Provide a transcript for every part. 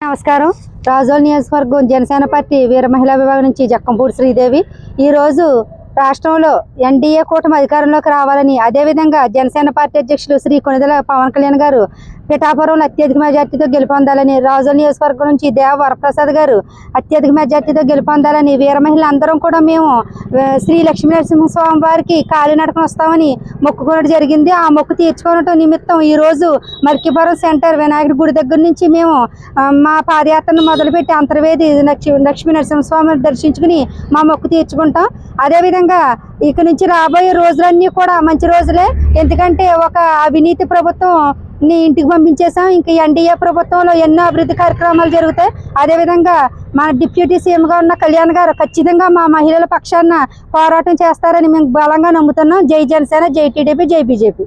నమస్కారం. రాజోల్ నియోజకవర్గం జనసేన పార్టీ వీర మహిళా విభాగం నుంచి జక్కంపూడి శ్రీదేవి. ఈ రోజు రాష్ట్రంలో ఎన్డీఏ కూటమి అధికారంలోకి రావాలని అదేవిధంగా జనసేన పార్టీ అధ్యక్షులు శ్రీ కొనిదల పవన్ కళ్యాణ్ గారు పిఠాపురంలో అత్యధిక మెజార్టీతో గెలుపొందాలని రాజుల నియోజకవర్గం నుంచి దేవ వరప్రసాద్ గారు అత్యధిక మెజార్టీతో గెలుపొందాలని వీర మహిళలందరం కూడా మేము శ్రీ లక్ష్మీ నరసింహస్వామి వారికి కాలినడకన వస్తామని మొక్కుకోవడం జరిగింది. ఆ మొక్కు తీర్చుకోవడం నిమిత్తం ఈ రోజు మర్కిపురం సెంటర్ వినాయకుడి గుడి దగ్గర నుంచి మేము మా పాదయాత్రను మొదలుపెట్టి అంతర్వేది లక్ష్మీ నరసింహస్వామిని దర్శించుకుని మా మొక్కు తీర్చుకుంటాం. అదేవిధంగా ఇక నుంచి రాబోయే రోజులన్నీ కూడా మంచి రోజులే. ఎందుకంటే ఒక అవినీతి ప్రభుత్వం నీ ఇంటికి పంపించేసాం ఇంకా ఎన్డీఏ ప్రభుత్వంలో ఎన్నో అభివృద్ధి కార్యక్రమాలు జరుగుతాయి. అదేవిధంగా మన డిప్యూటీ సీఎంగా ఉన్న కళ్యాణ్ గారు ఖచ్చితంగా మా మహిళల పక్షాన పోరాటం చేస్తారని మేము బలంగా నమ్ముతున్నాం. జై జనసేన జై టీడీపీ జై బీజేపీ.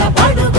వాడు